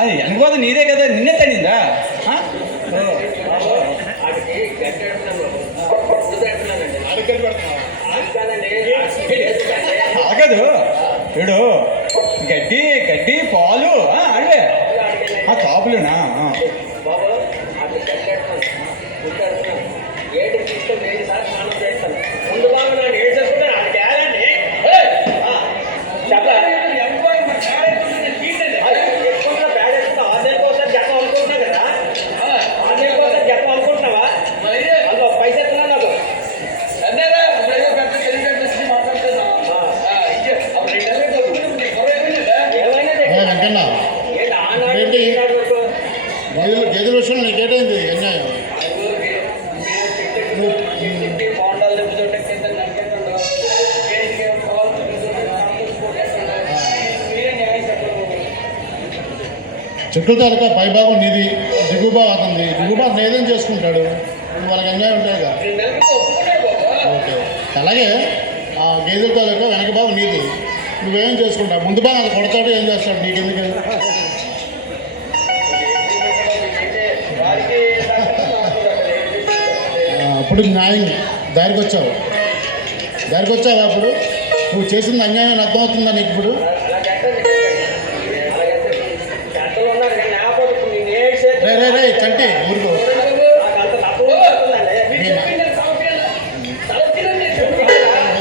అది అనుకోదు నీదే కదా, నిన్నే తనిందా? ఆగదు చూడు, గడ్డి గడ్డి పాలు అడివే కాపులునా? గేదెల విషయంలో నీకేటైంది అన్యాయం? చెట్ల తాలూకా పైభాగం నీది, దిగుబాగం అతనిది. దిగుబాగం ఏదేం చేసుకుంటాడు, నువ్వు వాళ్ళకి అన్యాయం ఉంటాయిగా. ఓకే, అలాగే ఆ గేదెల తాలూకా వెనక భాగం నీది, నువ్వేం చేసుకుంటావు? ముందు భాగం అది కొడతాడు, ఏం చేస్తాడు? నీకెందుకు? అప్పుడు న్యాయం దారికి వచ్చావు అప్పుడు నువ్వు చేసింది అన్యాయం అర్థమవుతుందా నీకు? ఇప్పుడు రే చంటి ఊరుకో.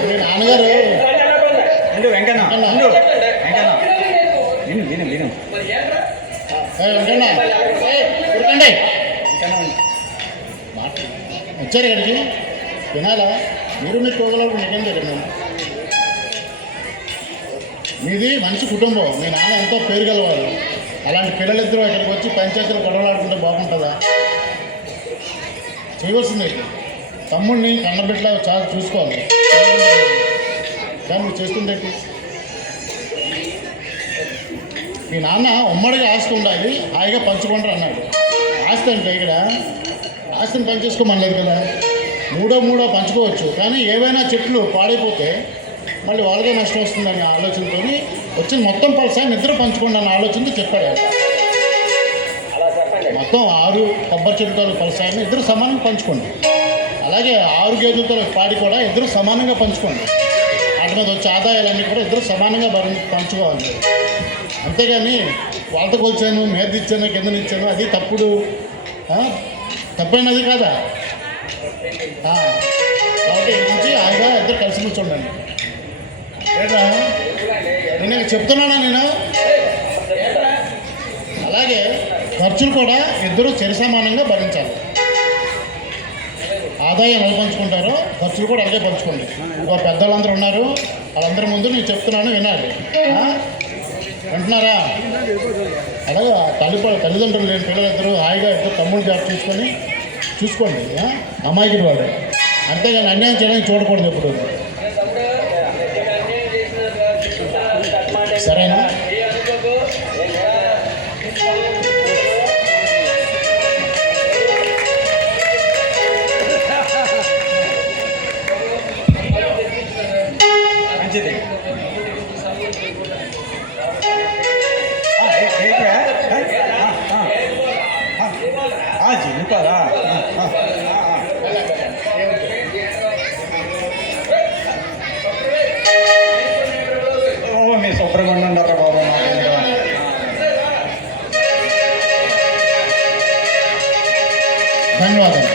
మీ నాన్నగారు వెంకన్న ఉరకండి వచ్చారు ఇక్కడికి వినాలా? మీరు మీ తోగలకు నిజం జరిగింది. మీది మంచి కుటుంబం, మీ నాన్న ఎంతో పేరు గలవాడు. అలాంటి పిల్లలిద్దరూ ఇక్కడికి వచ్చి పంచాయతీలో గొడవలాడుకుంటే బాగుంటుందా? చేయవలసింది తమ్ముడిని కన్నబిడ్డలా చాలా చూసుకోవాలి. కానీ నువ్వు చేస్తుండే మీ నాన్న ఉమ్మడిగా ఆస్తి ఉండాలి, హాయిగా పంచుకుంటారు అన్నాడు. ఆస్తి అంటే ఇక్కడ ఆస్తిని పనిచేసుకోమనలేదు కదా, మూడో పంచుకోవచ్చు. కానీ ఏవైనా చెట్లు పాడైపోతే మళ్ళీ వాళ్ళకే నష్టం వస్తుందనే ఆలోచనతో వచ్చిన మొత్తం ఫలసాన్ని ఇద్దరు పంచుకోండి అన్న ఆలోచనతో చెప్పాడు. మొత్తం 6 కొబ్బరి చెట్లతో ఫలసాన్ని ఇద్దరు సమానంగా పంచుకోండి. అలాగే 6 గేదెలతో పాడి కూడా ఇద్దరు సమానంగా పంచుకోండి. వాటి మీద వచ్చే ఆదాయాలన్నీ కూడా ఇద్దరు సమానంగా పంచుకోవాలి. అంతేగాని వాళ్ళతో కొలిచాను, మేదిచ్చాను, కిందనిచ్చాను, అది తప్పైనది కాదా? కాబట్టి నుంచి హాయిగా ఇద్దరు కలిసి కూర్చోండి. ఏట్రా నేను చెప్తున్నానా నేను? అలాగే ఖర్చులు కూడా ఇద్దరు సరిసమానంగా భరించాలి. ఆదాయం ఎలా పంచుకుంటారో ఖర్చులు కూడా అలాగే పంచుకోండి. ఇంకో పెద్దవాళ్ళందరూ ఉన్నారు, వాళ్ళందరి ముందు నేను చెప్తున్నాను, వినాలి. వింటున్నారా? అలాగే తల్లిదండ్రులు లేని పిల్లలిద్దరూ హాయిగా ఇద్దరు తమ్ముడు జాబ్ చూసుకోండి. అమాయకుడు వాడు, అంతేగాని అన్యాయం చేయడానికి చూడకూడదు ఎప్పుడు. సరేనా? మంచిది. జీవితారా మీరు శుభ్రంగా ఉండరా బాబు. ధన్యవాదాలు.